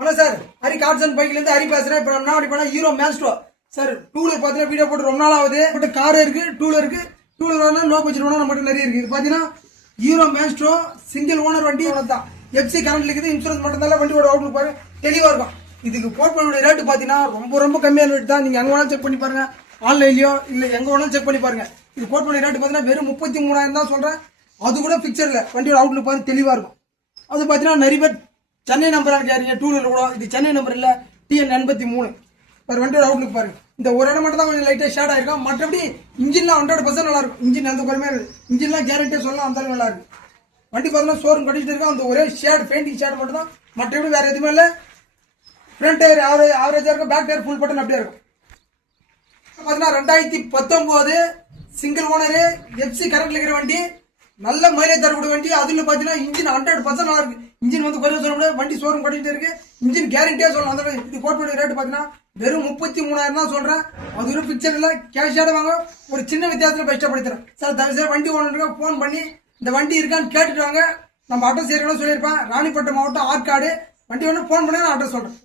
வணக்கம் sir, Hari cars and பைக்ல இருந்து ஹரி பேசுறேன். இப்போ நம்ம என்ன பண்ணா Hero maestro sir two wheeler பார்த்தீங்கன்னா வீடியோ போட்டு ரொம்ப நாள் ஆகுது. பட் கார் இருக்கு, டூ வீலர் இருக்கு. டூ வீலர் வேணா லோ பட்ஜெட் வேணா நம்மகிட்ட நிறைய இருக்கு. இது பார்த்தீங்கன்னா ஹீரோ மேஸ்ட்ரோ சிங்கிள் ஓனர் வண்டி தான். எஃப்சி கரண்ட் இருக்குது, இன்சூரன்ஸ் மட்டும் தான். வண்டியோட அவுட்லுக் பாருங்க தெளிவா இருக்கும். இதுக்கு கோட் பண்ண ரேட்டு பார்த்தீங்கன்னா ரொம்ப கம்மியான ரேட் தான். நீங்க எங்க வேணாலும் செக் பண்ணி பாருங்க, ஆன்லைன்லயோ இல்ல எங்க வேணாலும் செக் பண்ணி பாருங்க. இது கோட் பண்ண ரேட்டு பார்த்தீங்கன்னா வெறும் 33,000 தான் சொல்றேன். அது கூட பிக்சர் இல்ல, வண்டியோட அவுட்லுக் பாருங்க தெளிவா இருக்கும். அது பார்த்தீங்கன்னா நிறைய பேர் சென்னை நம்பர் கேறீங்க, டூ வீலர் கூட. இது சென்னை நம்பர் இல்ல, TN 83. ஒரு வண்டியோட அவுட்லுக் பாருங்க. இந்த ஒரு இடம் மட்டும் தான் கொஞ்சம் லைட்டா ஷேட் ஆயிருக்கும். மற்றபடி இன்ஜின்லாம் 100% நல்லா இருக்கும். இன்ஜின் எந்த குறையுமே இல்லை. இன்ஜின்லாம் கேரண்டியா சொல்லலாம், அந்த நல்லா இருக்கு. வண்டி பார்த்தீங்கன்னா ஷோரூம் கட்டிட்டு இருக்கு. அந்த ஒரே ஷேட் பெயிண்டிங் ஷேட் மட்டும் தான், மற்றபடி வேற எதுவுமே இல்லை. ஃப்ரண்ட் டயர் ஆவரேஜா இருக்கும், பேக் டயர் ஃபுல் பட்டன் அப்படியே இருக்கும். பார்த்தீங்கன்னா 2019 சிங்கிள் ஓனரு எஃப்சி கரண்ட்ல இருக்கிற வண்டி, நல்ல மைலேஜ் தரக்கூடிய வண்டி. அதுல பாத்தீங்கன்னா இன்ஜின் 100% நல்லா இருக்கு. இன்ஜின் வந்து குறைய சொல்ல முடியாது, வண்டி ஷோரூம் கட்டிட்டு இருக்கு. இன்ஜின் கேரண்டியா சொல்லலாம். அந்த இது கோட் பண்ணி ரேட் பாத்தீங்கன்னா வெறும் 33,000 தான் சொல்றேன். அது ஒரு பிக்சர் இல்ல, கேஷாட வாங்க. ஒரு சின்ன வித்தியாசத்துல கஷ்டப்படுத்துறேன் சார். தயவு செய்து வண்டி ஓனருக்கு போன் பண்ணி இந்த வண்டி இருக்கான்னு கேட்டுட்டு வாங்க. நம்ம அட்ரஸ் ஏற்கனவே சொல்லியிருப்பேன், ராணிப்பேட்டை மாவட்டம் ஆற்காடு. வண்டி ஒன்று போன் பண்ணி நான் அட்ரஸ் சொல்றேன்.